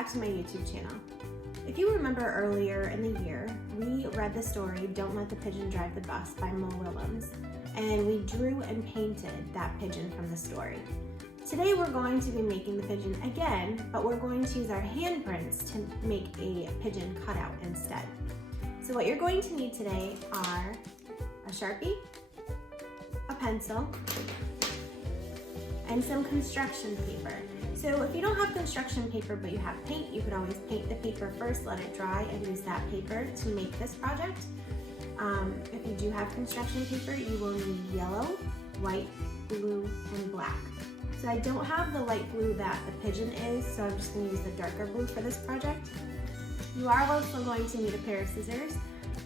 back to my YouTube channel. If you remember earlier in the year, we read the story Don't Let the Pigeon Drive the Bus by Mo Willems, and we drew and painted that pigeon from the story. Today we're going to be making the pigeon again, but we're going to use our handprints to make a pigeon cutout instead. So what you're going to need today are a Sharpie, a pencil, and some construction paper. So if you don't have construction paper but you have paint, you could always paint the paper first, let it dry, and use that paper to make this project. If you do have construction paper, you will need yellow, white, blue, and black. So I don't have the light blue that the pigeon is, so I'm just going to use the darker blue for this project. You are also going to need a pair of scissors,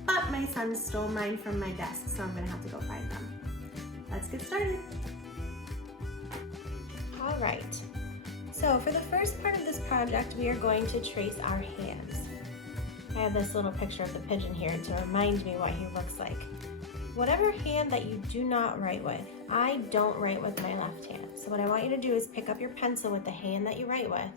but my son stole mine from my desk, so I'm going to have to go find them. Let's get started. All right. So for the first part of this project, we are going to trace our hands. I have this little picture of the pigeon here to remind me what he looks like. Whatever hand that you do not write with, I don't write with my left hand. So what I want you to do is pick up your pencil with the hand that you write with,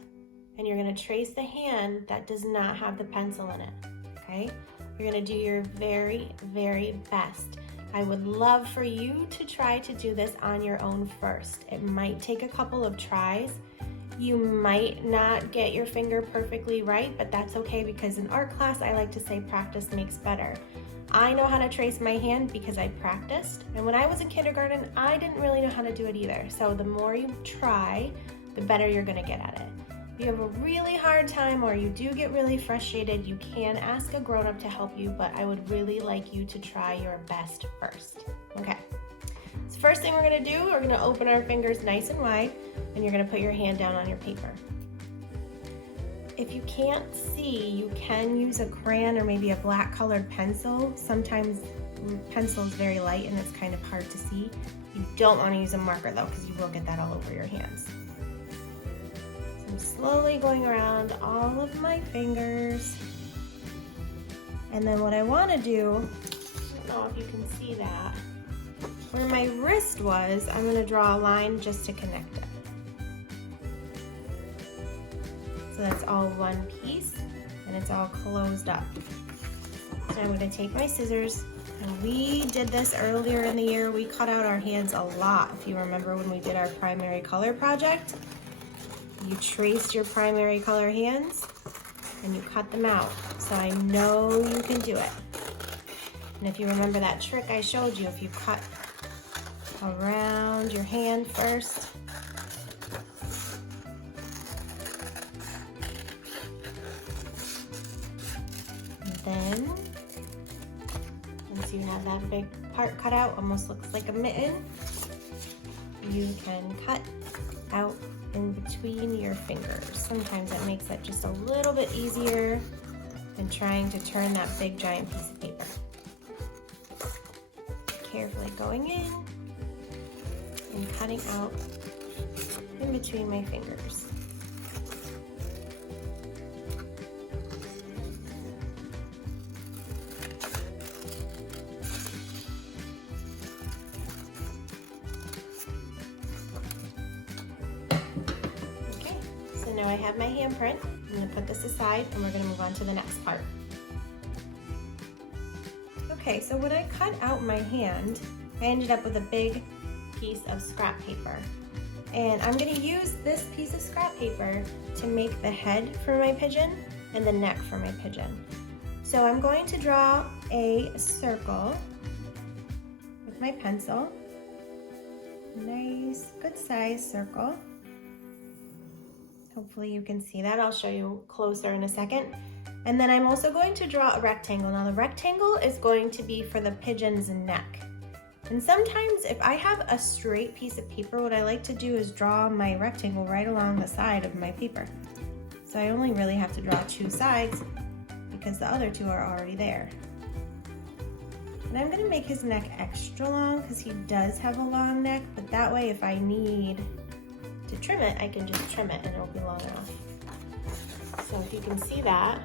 and you're gonna trace the hand that does not have the pencil in it, okay? You're gonna do your very, very best. I would love for you to try to do this on your own first. It might take a couple of tries. You might not get your finger perfectly right, but that's okay because in art class, I like to say practice makes better. I know how to trace my hand because I practiced, and when I was in kindergarten, I didn't really know how to do it either. So the more you try, the better you're gonna get at it. If you have a really hard time or you do get really frustrated, you can ask a grown-up to help you, but I would really like you to try your best first, okay? So first thing we're gonna do, we're gonna open our fingers nice and wide, and you're gonna put your hand down on your paper. If you can't see, you can use a crayon or maybe a black colored pencil. Sometimes pencil is very light and it's kind of hard to see. You don't wanna use a marker though, because you will get that all over your hands. So I'm slowly going around all of my fingers. And then what I wanna do, I don't know if you can see that, where my wrist was, I'm gonna draw a line just to connect it. So that's all one piece and it's all closed up. So I'm gonna take my scissors, and we did this earlier in the year. We cut out our hands a lot. If you remember when we did our primary color project, you traced your primary color hands and you cut them out. So I know you can do it. And if you remember that trick I showed you, if you cut around your hand first, then, once you have that big part cut out, almost looks like a mitten, you can cut out in between your fingers. Sometimes that makes it just a little bit easier than trying to turn that big giant piece of paper. Carefully going in and cutting out in between my fingers. Now I have my handprint. I'm going to put this aside and we're going to move on to the next part. Okay, so when I cut out my hand, I ended up with a big piece of scrap paper. And I'm going to use this piece of scrap paper to make the head for my pigeon and the neck for my pigeon. So I'm going to draw a circle with my pencil. Nice, good size circle. Hopefully you can see that. I'll show you closer in a second. And then I'm also going to draw a rectangle. Now the rectangle is going to be for the pigeon's neck. And sometimes if I have a straight piece of paper, what I like to do is draw my rectangle right along the side of my paper. So I only really have to draw two sides because the other two are already there. And I'm gonna make his neck extra long because he does have a long neck, but that way if I need to trim it, I can just trim it and it'll be long enough. So if you can see that,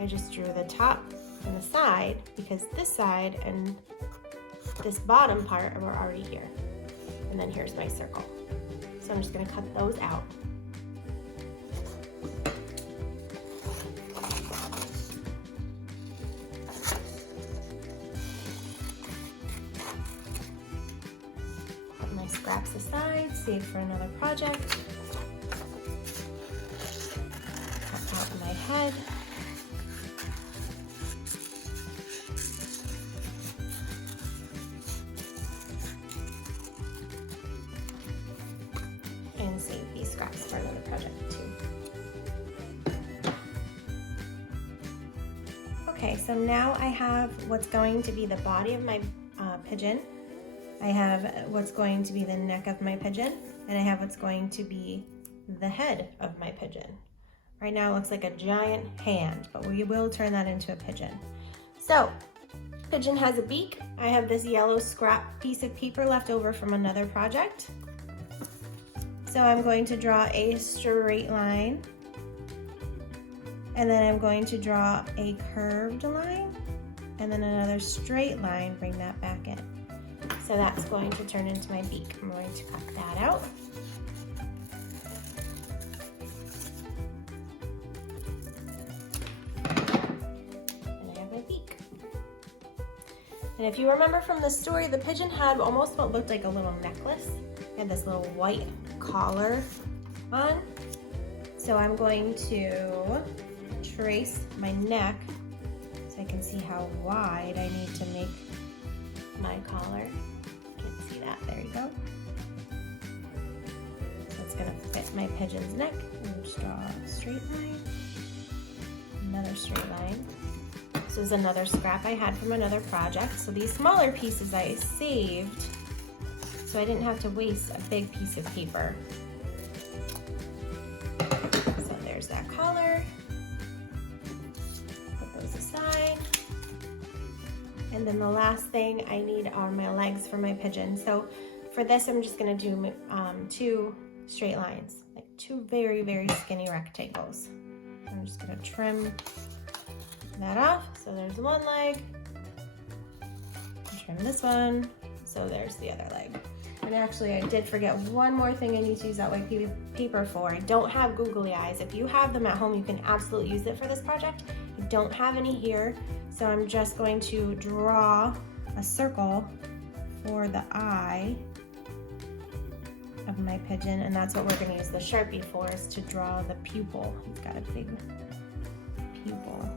I just drew the top and the side because this side and this bottom part were already here. And then here's my circle. So I'm just gonna cut those out. scraps aside, save for another project. Cut out my head. And save these scraps for another project too. Okay, so now I have what's going to be the body of my pigeon. I have what's going to be the neck of my pigeon, and I have what's going to be the head of my pigeon. Right now it looks like a giant hand, but we will turn that into a pigeon. So, pigeon has a beak. I have this yellow scrap piece of paper left over from another project. So I'm going to draw a straight line, and then I'm going to draw a curved line, and then another straight line, bring that back in. So that's going to turn into my beak. I'm going to cut that out. And I have my beak. And if you remember from the story, the pigeon had almost what looked like a little necklace. It had this little white collar on. So I'm going to trace my neck so I can see how wide I need to make my collar. You can see that, there you go. So it's gonna fit my pigeon's neck. And just draw a straight line, another straight line. This was another scrap I had from another project. So these smaller pieces I saved so I didn't have to waste a big piece of paper. So there's that collar. Put those aside. And then the last thing I need are my legs for my pigeon. So for this, I'm just gonna do 2 straight lines, like 2 very, very skinny rectangles. So I'm just gonna trim that off. So there's one leg, trim this one. So there's the other leg. And actually I did forget one more thing I need to use that white paper for. I don't have googly eyes. If you have them at home, you can absolutely use it for this project. I don't have any here. So I'm just going to draw a circle for the eye of my pigeon, and that's what we're going to use the Sharpie for, is to draw the pupil. He's got a big pupil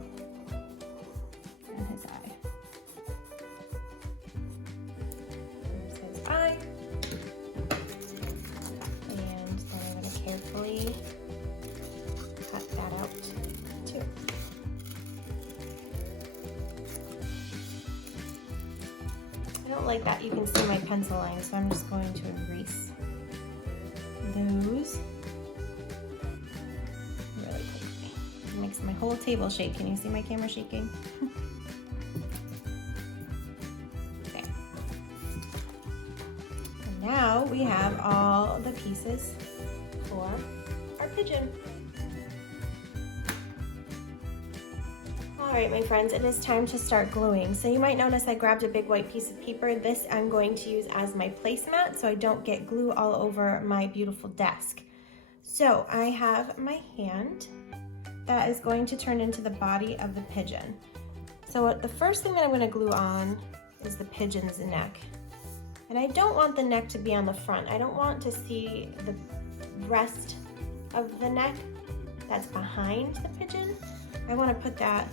in his eye. There's his eye. And then I'm going to carefully cut that out too. I don't like that you can see my pencil line, so I'm just going to erase those really quickly. It makes my whole table shake. Can you see my camera shaking? Okay. And now we have all the pieces for our pigeon. All right, my friends, it is time to start gluing. So you might notice I grabbed a big white piece of paper. This I'm going to use as my placemat so I don't get glue all over my beautiful desk. So I have my hand that is going to turn into the body of the pigeon. So the first thing that I'm going to glue on is the pigeon's neck. And I don't want the neck to be on the front. I don't want to see the rest of the neck that's behind the pigeon. I want to put that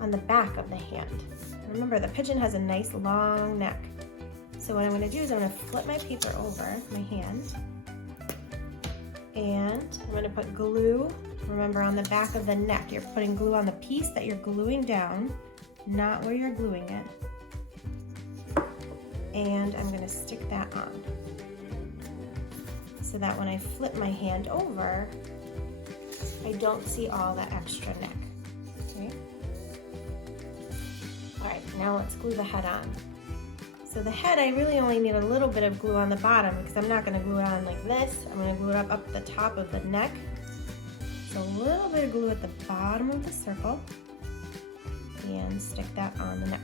on the back of the hand. Remember, the pigeon has a nice long neck. So what I'm going to do is I'm going to flip my paper over my hand, and I'm going to put glue. Remember, on the back of the neck, you're putting glue on the piece that you're gluing down, not where you're gluing it. And I'm going to stick that on so that when I flip my hand over, I don't see all that extra neck. Okay. All right, now let's glue the head on. So the head, I really only need a little bit of glue on the bottom because I'm not going to glue it on like this. I'm going to glue it up the top of the neck. So a little bit of glue at the bottom of the circle and stick that on the neck.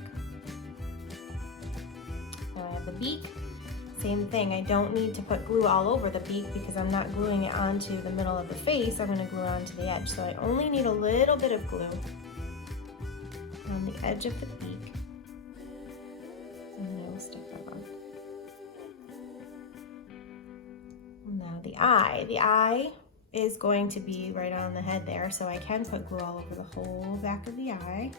Now I have the beak. Same thing, I don't need to put glue all over the beak because I'm not gluing it onto the middle of the face. I'm going to glue it onto the edge. So I only need a little bit of glue on the edge of the beak, and then I will stick that on. Now the eye. The eye is going to be right on the head there, so I can put glue all over the whole back of the eye.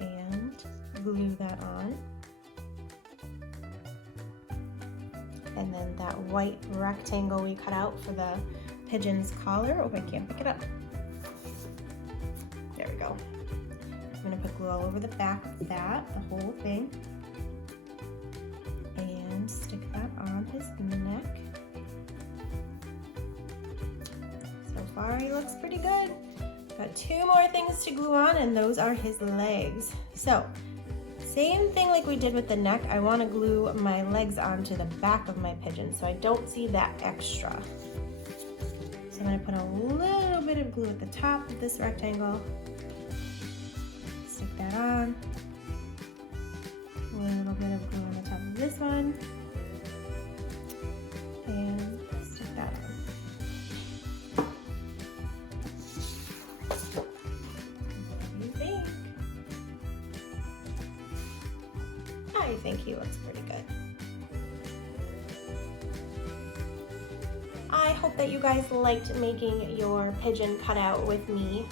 And glue that on. And then that white rectangle we cut out for the pigeon's collar. Oh, I can't pick it up. There we go. I'm gonna put glue all over the back of that, the whole thing. And stick that on his neck. So far he looks pretty good. Got 2 more things to glue on, and those are his legs. So, same thing like we did with the neck. I want to glue my legs onto the back of my pigeon so I don't see that extra. So I'm going to put a little bit of glue at the top of this rectangle. Stick that on. A little bit of glue on the top of this one. And stick that on. I think he looks pretty good. I hope that you guys liked making your pigeon cutout with me.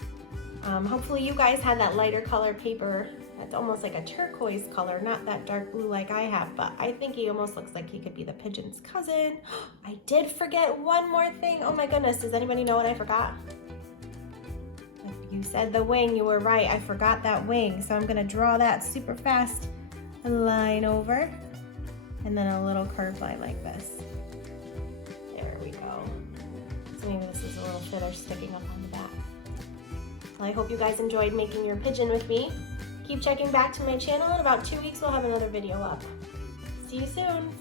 Hopefully you guys had that lighter color paper. That's almost like a turquoise color, not that dark blue like I have, but I think he almost looks like he could be the pigeon's cousin. I did forget one more thing. Oh my goodness, does anybody know what I forgot? You said the wing, you were right. I forgot that wing, so I'm gonna draw that super fast. A line over, and then a little curved line like this. There we go. So maybe this is a little fitter sticking up on the back. Well, I hope you guys enjoyed making your pigeon with me. Keep checking back to my channel. In about 2 weeks, we'll have another video up. See you soon.